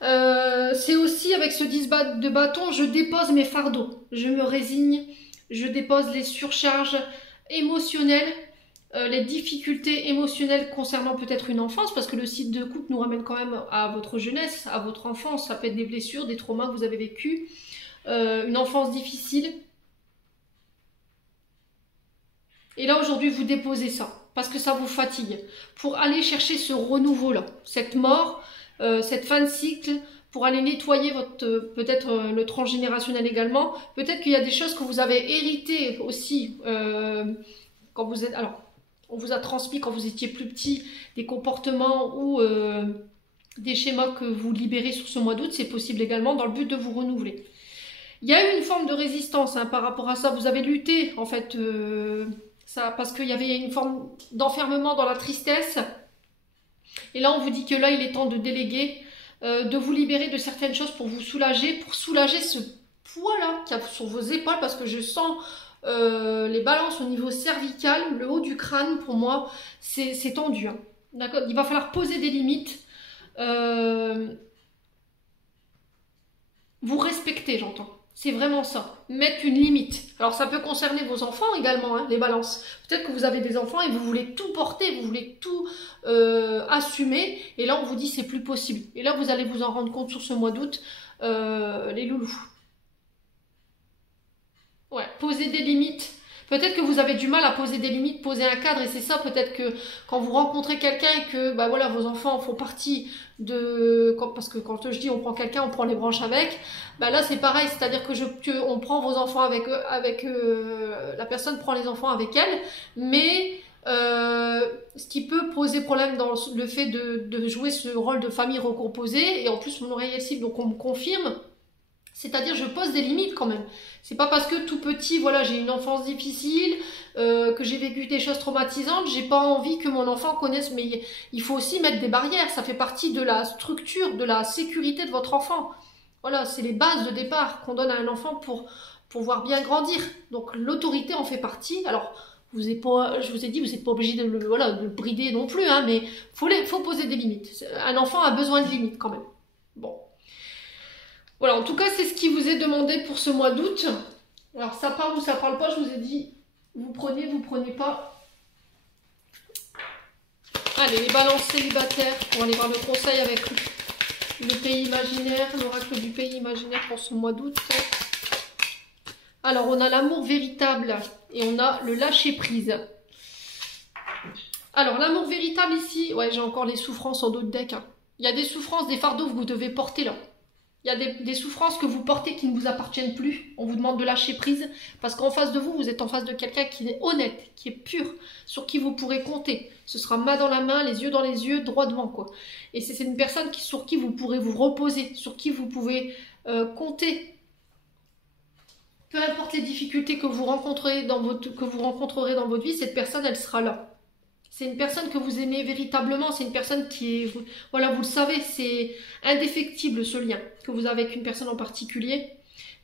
C'est aussi avec ce 10 de bâton, je dépose mes fardeaux. Je me résigne, je dépose les surcharges émotionnelles, les difficultés émotionnelles concernant peut-être une enfance, parce que le site de couple nous ramène quand même à votre jeunesse, à votre enfance. Ça peut être des blessures, des traumas que vous avez vécus. Une enfance difficile. Et là aujourd'hui vous déposez ça parce que ça vous fatigue pour aller chercher ce renouveau là, cette mort, cette fin de cycle, pour aller nettoyer votre peut-être le transgénérationnel également. Peut-être qu'il y a des choses que vous avez héritées aussi quand vous êtes, alors on vous a transmis quand vous étiez plus petit des comportements ou des schémas que vous libérez sur ce mois d'août. C'est possible également dans le but de vous renouveler. Il y a eu une forme de résistance hein, par rapport à ça. Vous avez lutté, en fait, ça, parce qu'il y avait une forme d'enfermement dans la tristesse. Et là, on vous dit que là, il est temps de déléguer, de vous libérer de certaines choses pour vous soulager, pour soulager ce poids-là qu'il y a sur vos épaules, parce que je sens les balances au niveau cervical, le haut du crâne, pour moi, c'est tendu. Hein. D'accord ? Il va falloir poser des limites. Vous respectez, j'entends. C'est vraiment ça. Mettre une limite. Alors ça peut concerner vos enfants également, hein, les balances. Peut-être que vous avez des enfants et vous voulez tout porter, vous voulez tout assumer. Et là on vous dit c'est plus possible. Et là vous allez vous en rendre compte sur ce mois d'août, les loulous. Ouais, poser des limites. Peut-être que vous avez du mal à poser des limites, poser un cadre, et c'est ça peut-être que quand vous rencontrez quelqu'un et que bah voilà, vos enfants font partie de... Parce que quand je dis on prend quelqu'un, on prend les branches avec, bah là c'est pareil, c'est-à-dire que on prend vos enfants avec la personne prend les enfants avec elle, mais ce qui peut poser problème dans le fait de jouer ce rôle de famille recomposée, et en plus mon oreille est cible, donc on me confirme. C'est-à-dire je pose des limites quand même. C'est pas parce que tout petit, voilà, j'ai une enfance difficile, que j'ai vécu des choses traumatisantes, j'ai pas envie que mon enfant connaisse, mais il faut aussi mettre des barrières, ça fait partie de la structure, de la sécurité de votre enfant. Voilà, c'est les bases de départ qu'on donne à un enfant pour voir bien grandir. Donc l'autorité en fait partie. Alors, je vous ai dit, vous n'êtes pas obligé de le brider non plus, hein, mais faut poser des limites. Un enfant a besoin de limites quand même. Bon. Voilà, en tout cas, c'est ce qui vous est demandé pour ce mois d'août. Alors, ça parle ou ça parle pas, je vous ai dit, vous prenez pas. Allez, les balances célibataires, pour aller voir le conseil avec le pays imaginaire, l'oracle du pays imaginaire pour ce mois d'août. Alors, on a l'amour véritable et on a le lâcher-prise. Alors, l'amour véritable ici, ouais, j'ai encore les souffrances en dos de deck. Hein. Il y a des souffrances, des fardeaux que vous devez porter là. Il y a des souffrances que vous portez qui ne vous appartiennent plus. On vous demande de lâcher prise parce qu'en face de vous, vous êtes en face de quelqu'un qui est honnête, qui est pur, sur qui vous pourrez compter. Ce sera main dans la main, les yeux dans les yeux, droit devant, quoi. Et c'est une personne sur qui vous pourrez vous reposer, sur qui vous pouvez compter. Peu importe les difficultés que vous rencontrerez dans votre vie, cette personne, elle sera là. C'est une personne que vous aimez véritablement, c'est une personne qui est... Voilà, vous le savez, c'est indéfectible ce lien que vous avez avec une personne en particulier.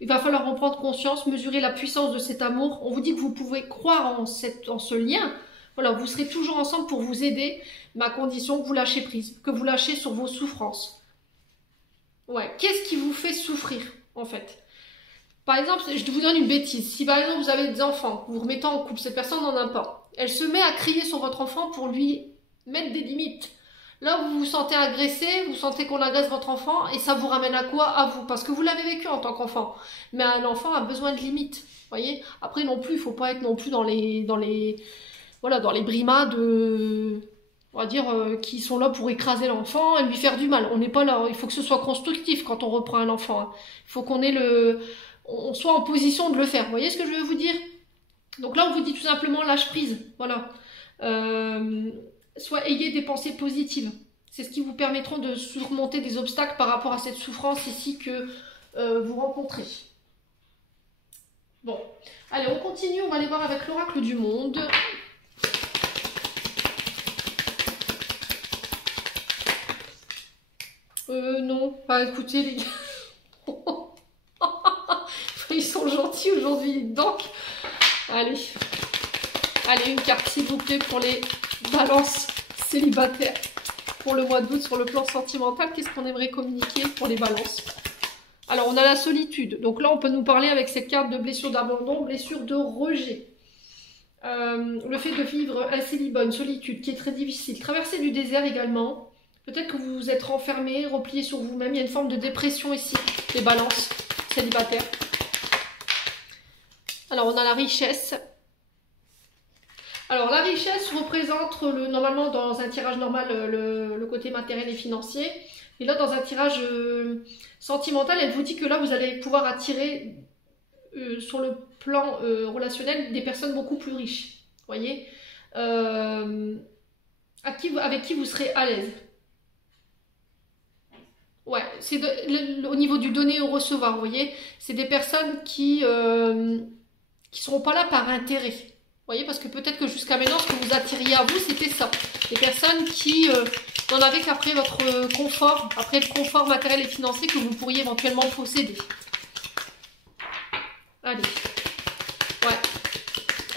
Il va falloir en prendre conscience, mesurer la puissance de cet amour. On vous dit que vous pouvez croire en ce lien. Voilà, vous serez toujours ensemble pour vous aider, mais à condition que vous lâchez prise, que vous lâchez sur vos souffrances. Ouais, qu'est-ce qui vous fait souffrir, en fait? Par exemple, je vous donne une bêtise. Si par exemple vous avez des enfants, vous vous remettez en couple, cette personne n'en a pas. Elle se met à crier sur votre enfant pour lui mettre des limites. Là, vous vous sentez agressé, vous sentez qu'on agresse votre enfant et ça vous ramène à quoi? À vous, parce que vous l'avez vécu en tant qu'enfant. Mais un enfant a besoin de limites, voyez. Après non plus, il ne faut pas être non plus dans les brimades, on va dire, qui sont là pour écraser l'enfant et lui faire du mal. On n'est pas là. Il faut que ce soit constructif quand on reprend un enfant. Hein. Il faut qu'on ait on soit en position de le faire. Vous voyez ce que je veux vous dire? Donc là, on vous dit tout simplement lâche prise. Voilà. Soit ayez des pensées positives. C'est ce qui vous permettront de surmonter des obstacles par rapport à cette souffrance ici que vous rencontrez. Bon. Allez, on continue. On va aller voir avec l'oracle du monde. Non. Bah écoutez, les gars. Ils sont gentils aujourd'hui. Donc, allez, une carte s'il vous plaît pour les balances célibataires pour le mois d'août sur le plan sentimental. Qu'est-ce qu'on aimerait communiquer pour les balances? Alors, on a la solitude. Donc là, on peut nous parler avec cette carte de blessure d'abandon, blessure de rejet. Le fait de vivre un célibat, une solitude qui est très difficile. Traverser du désert également. Peut-être que vous vous êtes renfermé, replié sur vous-même. Il y a une forme de dépression ici, les balances célibataires. Alors, on a la richesse. Alors, la richesse représente, normalement, dans un tirage normal, le côté matériel et financier. Et là, dans un tirage sentimental, elle vous dit que là, vous allez pouvoir attirer, sur le plan relationnel, des personnes beaucoup plus riches. Vous voyez, avec qui vous serez à l'aise. Ouais, c'est au niveau du donner au recevoir, vous voyez. C'est des personnes qui seront pas là par intérêt. Vous voyez, parce que peut-être que jusqu'à maintenant, ce que vous attiriez à vous, c'était ça. Des personnes qui n'en avaient qu'après votre confort, après le confort matériel et financier que vous pourriez éventuellement posséder. Allez. Ouais.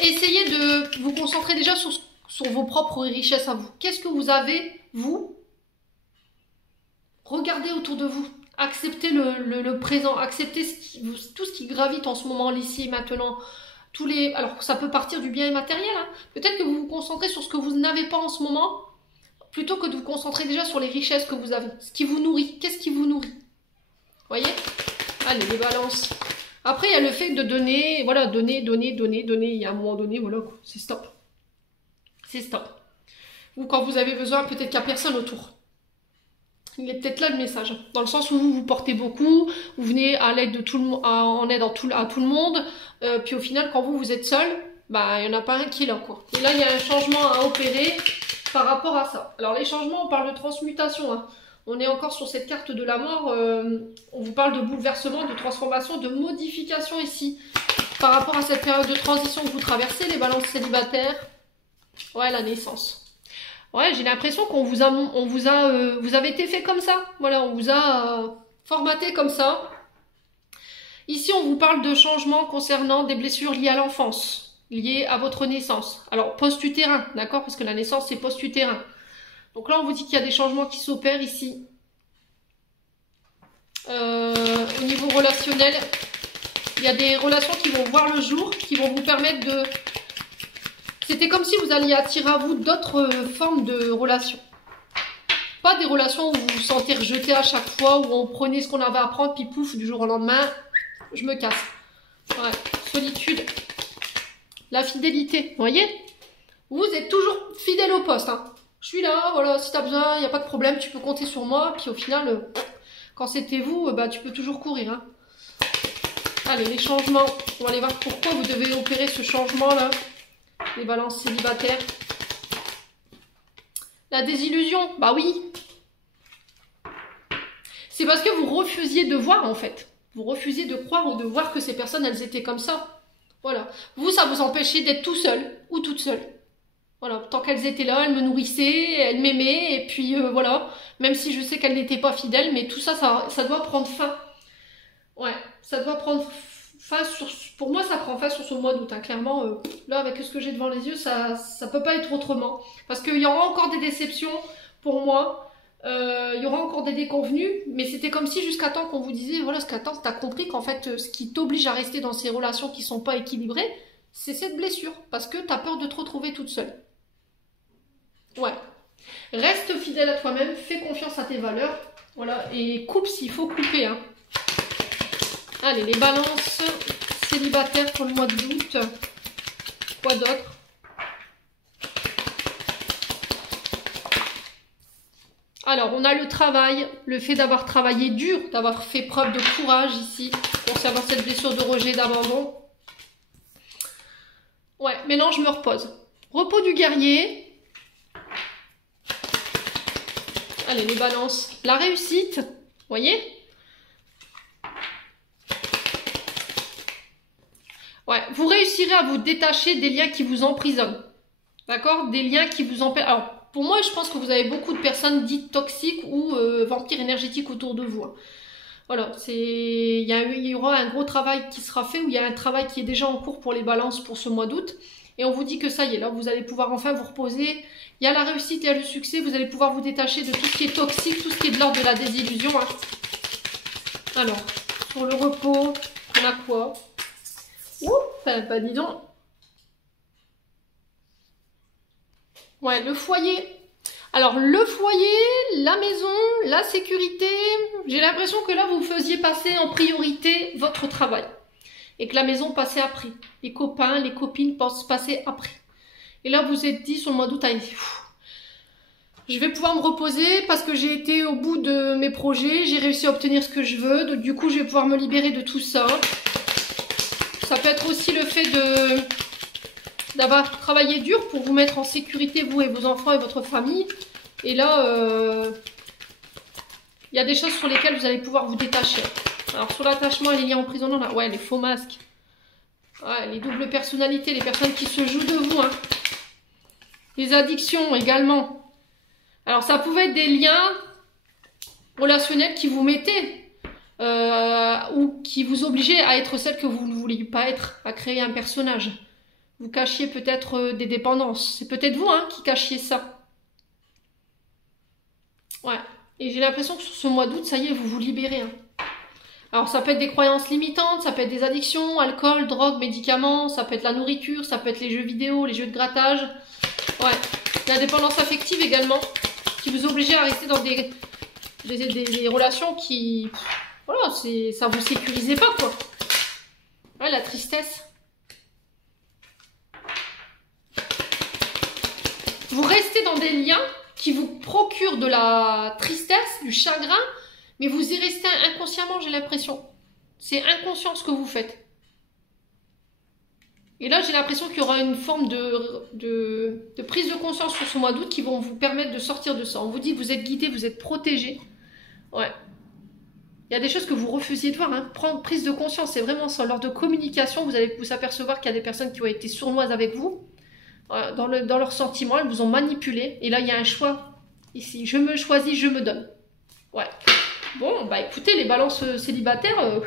Essayez de vous concentrer déjà sur vos propres richesses à vous. Qu'est-ce que vous avez, vous? Regardez autour de vous. Acceptez le présent. Acceptez tout ce qui gravite en ce moment, ici et maintenant. Alors, ça peut partir du bien immatériel. Hein. Peut-être que vous vous concentrez sur ce que vous n'avez pas en ce moment, plutôt que de vous concentrer déjà sur les richesses que vous avez. Ce qui vous nourrit. Qu'est-ce qui vous nourrit? Vous voyez? Allez, les balances. Après, il y a le fait de donner. Voilà, donner. Il y a un moment donné, voilà, c'est stop. C'est stop. Ou quand vous avez besoin, peut-être qu'il n'y a personne autour. Il est peut-être là le message, dans le sens où vous portez beaucoup, vous venez à l'aide de tout le monde, en aide à tout le monde, puis au final, quand vous êtes seul, bah il n'y en a pas un qui est là, quoi. Et là, il y a un changement à opérer par rapport à ça. Alors les changements, on parle de transmutation, hein. On est encore sur cette carte de la mort, on vous parle de bouleversement, de transformation, de modification ici, par rapport à cette période de transition que vous traversez, les balances célibataires, ouais, la naissance. Ouais, j'ai l'impression qu'on vous avez été fait comme ça. Voilà, on vous a formaté comme ça. Ici, on vous parle de changements concernant des blessures liées à l'enfance, liées à votre naissance. Alors, post-utérin, d'accord? Parce que la naissance, c'est post-utérin. Donc là, on vous dit qu'il y a des changements qui s'opèrent ici. Au niveau relationnel, il y a des relations qui vont voir le jour, qui vont vous permettre de... C'était comme si vous alliez attirer à vous d'autres formes de relations. Pas des relations où vous vous sentez rejeté à chaque fois, où on prenait ce qu'on avait à prendre, puis pouf, du jour au lendemain, je me casse. Ouais, solitude. La fidélité, vous voyez? Vous êtes toujours fidèle au poste. Hein. Je suis là, voilà, si tu as besoin, il n'y a pas de problème, tu peux compter sur moi. Puis au final, Quand c'était vous, bah, tu peux toujours courir. Hein. Allez, les changements. On va aller voir pourquoi vous devez opérer ce changement-là. Les balances célibataires. La désillusion, bah oui. C'est parce que vous refusiez de voir, en fait. Vous refusiez de croire ou de voir que ces personnes, elles étaient comme ça. Voilà. Vous, ça vous empêchait d'être tout seul ou toute seule. Voilà. Tant qu'elles étaient là, elles me nourrissaient, elles m'aimaient, et puis voilà. Même si je sais qu'elles n'étaient pas fidèles, mais tout ça, ça doit prendre fin. Ouais, ça doit prendre fin sur... Pour moi, ça prend fin sur ce mois d'août, hein. Clairement, là, avec ce que j'ai devant les yeux, ça peut pas être autrement. Parce qu'il y aura encore des déceptions pour moi. Il y aura encore des déconvenus, mais c'était comme si jusqu'à temps qu'on vous disait, voilà, jusqu'à temps, t'as compris qu'en fait, ce qui t'oblige à rester dans ces relations qui sont pas équilibrées, c'est cette blessure, parce que t'as peur de te retrouver toute seule. Ouais. Reste fidèle à toi-même, fais confiance à tes valeurs, voilà, et coupe s'il faut couper, hein. Allez, les balances célibataires pour le mois d'août. Quoi d'autre? Alors, on a le travail, le fait d'avoir travaillé dur, d'avoir fait preuve de courage ici, concernant cette blessure de rejet, d'abandon. Ouais, maintenant je me repose. Repos du guerrier. Allez, les balances. La réussite, vous voyez? Ouais, vous réussirez à vous détacher des liens qui vous emprisonnent. D'accord? Des liens qui vous empêchent... Alors, pour moi, je pense que vous avez beaucoup de personnes dites toxiques ou vampires énergétiques autour de vous. Hein. Voilà, il y aura un gros travail qui sera fait, ou il y a un travail qui est déjà en cours pour les balances pour ce mois d'août. Et on vous dit que ça y est, là, vous allez pouvoir enfin vous reposer. Il y a la réussite, il y a le succès, vous allez pouvoir vous détacher de tout ce qui est toxique, tout ce qui est de l'ordre de la désillusion. Hein. Alors, pour le repos, on a quoi? Ouh, bah dis donc. Ouais, le foyer. Alors, le foyer, la maison, la sécurité, j'ai l'impression que là, vous faisiez passer en priorité votre travail. Et que la maison passait après. Les copains, les copines passaient après. Et là, vous êtes dit sur le mois d'août, je vais pouvoir me reposer parce que j'ai été au bout de mes projets, j'ai réussi à obtenir ce que je veux. Donc, du coup, je vais pouvoir me libérer de tout ça. Ça peut être aussi le fait d'avoir travaillé dur pour vous mettre en sécurité, vous et vos enfants et votre famille. Et là, il y a des choses sur lesquelles vous allez pouvoir vous détacher. Alors, sur l'attachement et les liens emprisonnants, là, ouais, les faux masques. Ouais, les doubles personnalités, les personnes qui se jouent de vous. Hein. Les addictions également. Alors, ça pouvait être des liens relationnels qui vous mettaient ou qui vous obligeaient à être celle que vous ne vouliez pas être, à créer un personnage. Vous cachiez peut-être des dépendances. C'est peut-être vous hein, qui cachiez ça. Ouais. Et j'ai l'impression que sur ce mois d'août, ça y est, vous vous libérez. Hein. Alors, ça peut être des croyances limitantes, ça peut être des addictions, alcool, drogue, médicaments, ça peut être la nourriture, ça peut être les jeux vidéo, les jeux de grattage. Ouais. La dépendance affective également, qui vous obligeait à rester dans des relations qui... Voilà, ça vous sécurisait pas, quoi. Ouais, la tristesse. Vous restez dans des liens qui vous procurent de la tristesse, du chagrin, mais vous y restez inconsciemment, j'ai l'impression. C'est inconscient ce que vous faites. Et là, j'ai l'impression qu'il y aura une forme de prise de conscience sur ce mois d'août qui vont vous permettre de sortir de ça. On vous dit que vous êtes guidé, vous êtes protégé. Ouais. Il y a des choses que vous refusiez de voir. Hein. Prendre prise de conscience, c'est vraiment ça. Lors de communication, vous allez vous apercevoir qu'il y a des personnes qui ont été sournoises avec vous. Dans leurs sentiments, elles vous ont manipulé. Et là, il y a un choix ici. Je me choisis, je me donne. Ouais. Bon, bah écoutez, les balances célibataires,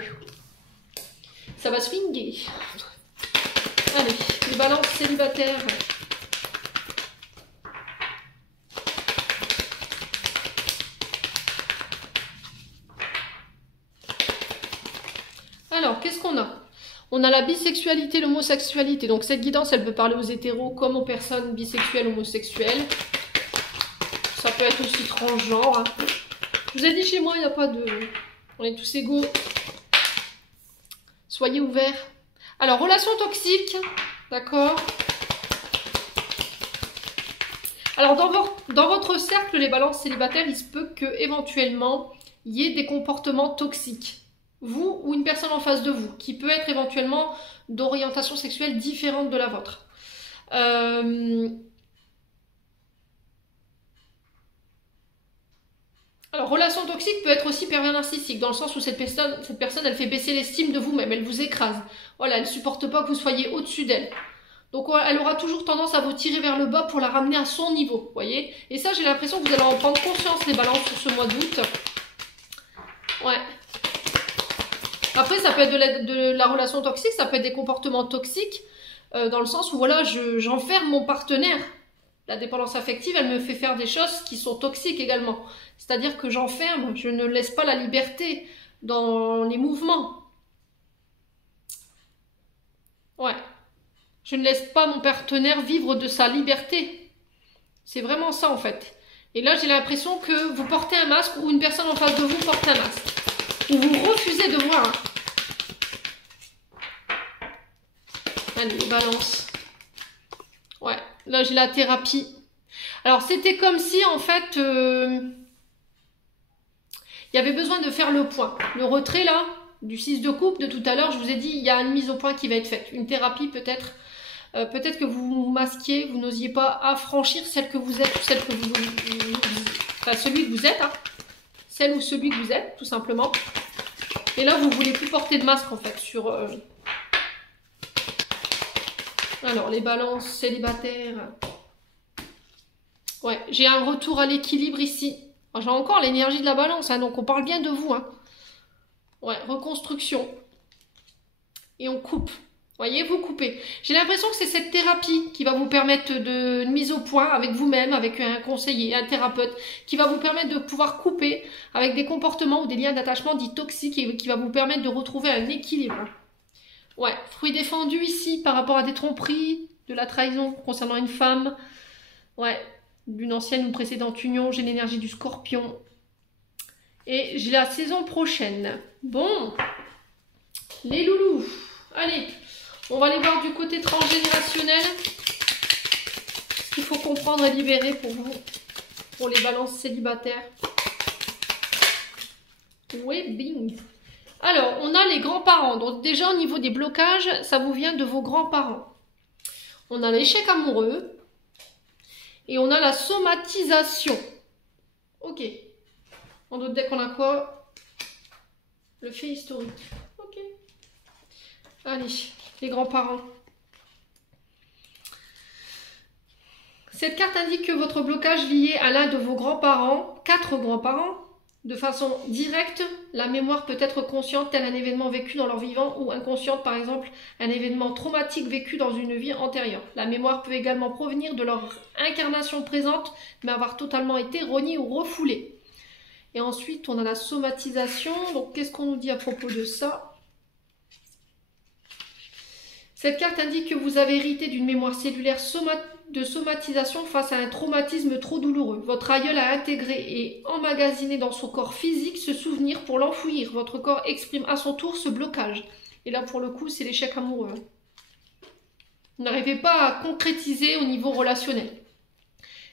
ça va swinguer. Allez, les balances célibataires. Alors, qu'est-ce qu'on a? On a la bisexualité, l'homosexualité. Donc cette guidance, elle peut parler aux hétéros comme aux personnes bisexuelles, homosexuelles. Ça peut être aussi transgenre. Hein. Je vous ai dit, chez moi, il n'y a pas de... On est tous égaux. Soyez ouverts. Alors, relation toxique. D'accord. Alors, dans votre cercle, les balances célibataires, il se peut que éventuellement il y ait des comportements toxiques. Vous ou une personne en face de vous, qui peut être éventuellement d'orientation sexuelle différente de la vôtre. Alors, relation toxique peut être aussi pervers narcissique, dans le sens où cette personne, elle fait baisser l'estime de vous-même, elle vous écrase. Voilà, elle ne supporte pas que vous soyez au-dessus d'elle. Donc, elle aura toujours tendance à vous tirer vers le bas pour la ramener à son niveau, voyez. Et ça, j'ai l'impression que vous allez en prendre conscience, les balances, sur ce mois d'août. Ouais. Après, ça peut être de la relation toxique, ça peut être des comportements toxiques, dans le sens où, voilà, j'enferme mon partenaire. La dépendance affective, elle me fait faire des choses qui sont toxiques également. C'est-à-dire que j'enferme, je ne laisse pas la liberté dans les mouvements. Ouais. Je ne laisse pas mon partenaire vivre de sa liberté. C'est vraiment ça en fait. Et là, j'ai l'impression que vous portez un masque ou une personne en face de vous porte un masque. Ou vous refusez de voir. Allez, balance. Ouais, là j'ai la thérapie. Alors c'était comme si en fait il y avait besoin de faire le point. Le retrait là, du 6 de coupe de tout à l'heure, je vous ai dit, il y a une mise au point qui va être faite. Une thérapie peut-être. Peut-être que vous masquiez, vous n'osiez pas affranchir celle que vous êtes, ou celle que enfin celui que vous êtes, hein. Celle ou celui que vous êtes, tout simplement. Et là, vous voulez plus porter de masque en fait sur. Alors les balances célibataires. Ouais, j'ai un retour à l'équilibre ici. J'ai encore l'énergie de la balance, hein, donc on parle bien de vous. Hein. Ouais, reconstruction. Et on coupe. Voyez, vous coupez. J'ai l'impression que c'est cette thérapie qui va vous permettre de mise au point avec vous-même, avec un conseiller, un thérapeute, qui va vous permettre de pouvoir couper avec des comportements ou des liens d'attachement dits toxiques et qui va vous permettre de retrouver un équilibre. Ouais, fruit défendu ici par rapport à des tromperies, de la trahison concernant une femme. Ouais, d'une ancienne ou précédente union, j'ai l'énergie du scorpion. Et j'ai la saison prochaine. Bon, les loulous, allez. On va aller voir du côté transgénérationnel. Ce qu'il faut comprendre et libérer pour vous, pour les balances célibataires. Oui, bing. Alors, on a les grands-parents. Donc déjà, au niveau des blocages, ça vous vient de vos grands-parents. On a l'échec amoureux. Et on a la somatisation. Ok. En d'autres decks, on a quoi? Le fait historique. Ok. Allez. Les grands-parents. Cette carte indique que votre blocage lié à l'un de vos grands-parents, 4 grands-parents, de façon directe, la mémoire peut être consciente tel un événement vécu dans leur vivant ou inconsciente, par exemple, un événement traumatique vécu dans une vie antérieure. La mémoire peut également provenir de leur incarnation présente, mais avoir totalement été reniée ou refoulée. Et ensuite, on a la somatisation. Donc, qu'est-ce qu'on nous dit à propos de ça ? Cette carte indique que vous avez hérité d'une mémoire cellulaire de somatisation face à un traumatisme trop douloureux. Votre aïeul a intégré et emmagasiné dans son corps physique ce souvenir pour l'enfouir. Votre corps exprime à son tour ce blocage. Et là, pour le coup, c'est l'échec amoureux. Vous n'arrivez pas à concrétiser au niveau relationnel.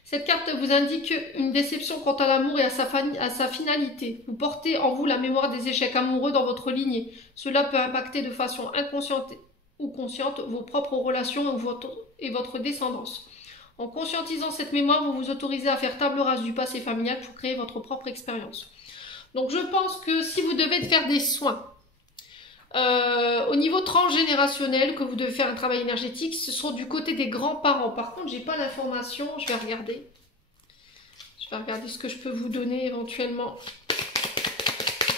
Cette carte vous indique une déception quant à l'amour et à sa finalité. Vous portez en vous la mémoire des échecs amoureux dans votre lignée. Cela peut impacter de façon inconsciente ou consciente vos propres relations et votre descendance. En conscientisant cette mémoire, vous vous autorisez à faire table rase du passé familial pour créer votre propre expérience. Donc je pense que si vous devez faire des soins au niveau transgénérationnel, que vous devez faire un travail énergétique, ce sont du côté des grands-parents. Par contre, j'ai pas l'information, je vais regarder. Je vais regarder ce que je peux vous donner éventuellement.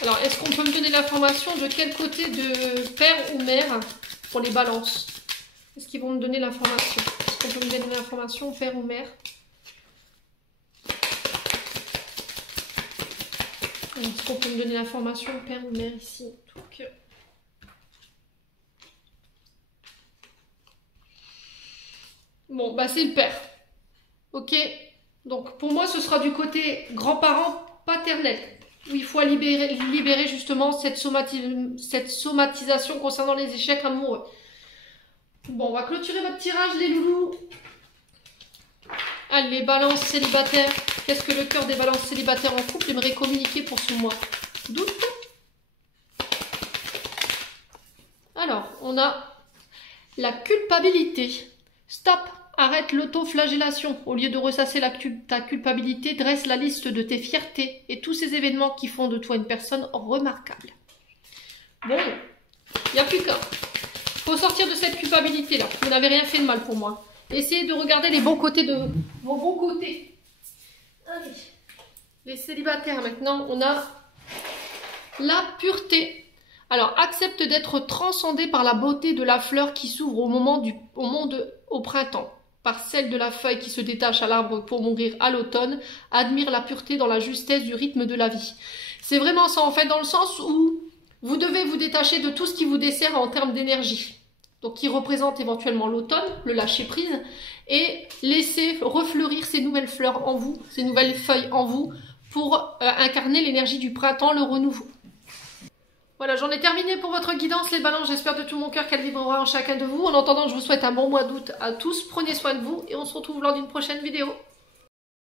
Alors, est-ce qu'on peut me donner l'information de quel côté de père ou mère pour les balances? Est-ce qu'ils vont me donner l'information? Est-ce qu'on peut me donner l'information, père ou mère? Est-ce qu'on peut me donner l'information, père ou mère ici? Donc, bon, bah c'est le père. Ok? Donc, pour moi, ce sera du côté grands-parents paternels. Où il faut libérer justement cette somatisation concernant les échecs amoureux. Bon, on va clôturer votre tirage, les loulous. Allez, les balances célibataires. Qu'est-ce que le cœur des balances célibataires en couple aimerait communiquer pour ce mois d'août? Alors, on a la culpabilité. Stop, arrête l'autoflagellation. Au lieu de ressasser ta culpabilité, dresse la liste de tes fiertés et tous ces événements qui font de toi une personne remarquable. Bon, il n'y a plus qu'à. Faut sortir de cette culpabilité-là. Vous n'avez rien fait de mal pour moi. Essayez de regarder les bons côtés de vos bons côtés. Allez. Les célibataires, maintenant, on a la pureté. Alors, accepte d'être transcendé par la beauté de la fleur qui s'ouvre au printemps, par celle de la feuille qui se détache à l'arbre pour mourir à l'automne. Admire la pureté dans la justesse du rythme de la vie. C'est vraiment ça, en fait, dans le sens où vous devez vous détacher de tout ce qui vous dessert en termes d'énergie. Donc, qui représente éventuellement l'automne, le lâcher-prise, et laisser refleurir ces nouvelles fleurs en vous, ces nouvelles feuilles en vous, pour incarner l'énergie du printemps, le renouveau. Voilà, j'en ai terminé pour votre guidance, les balances. J'espère de tout mon cœur qu'elle vibrera en chacun de vous. En attendant, je vous souhaite un bon mois d'août à tous. Prenez soin de vous et on se retrouve lors d'une prochaine vidéo.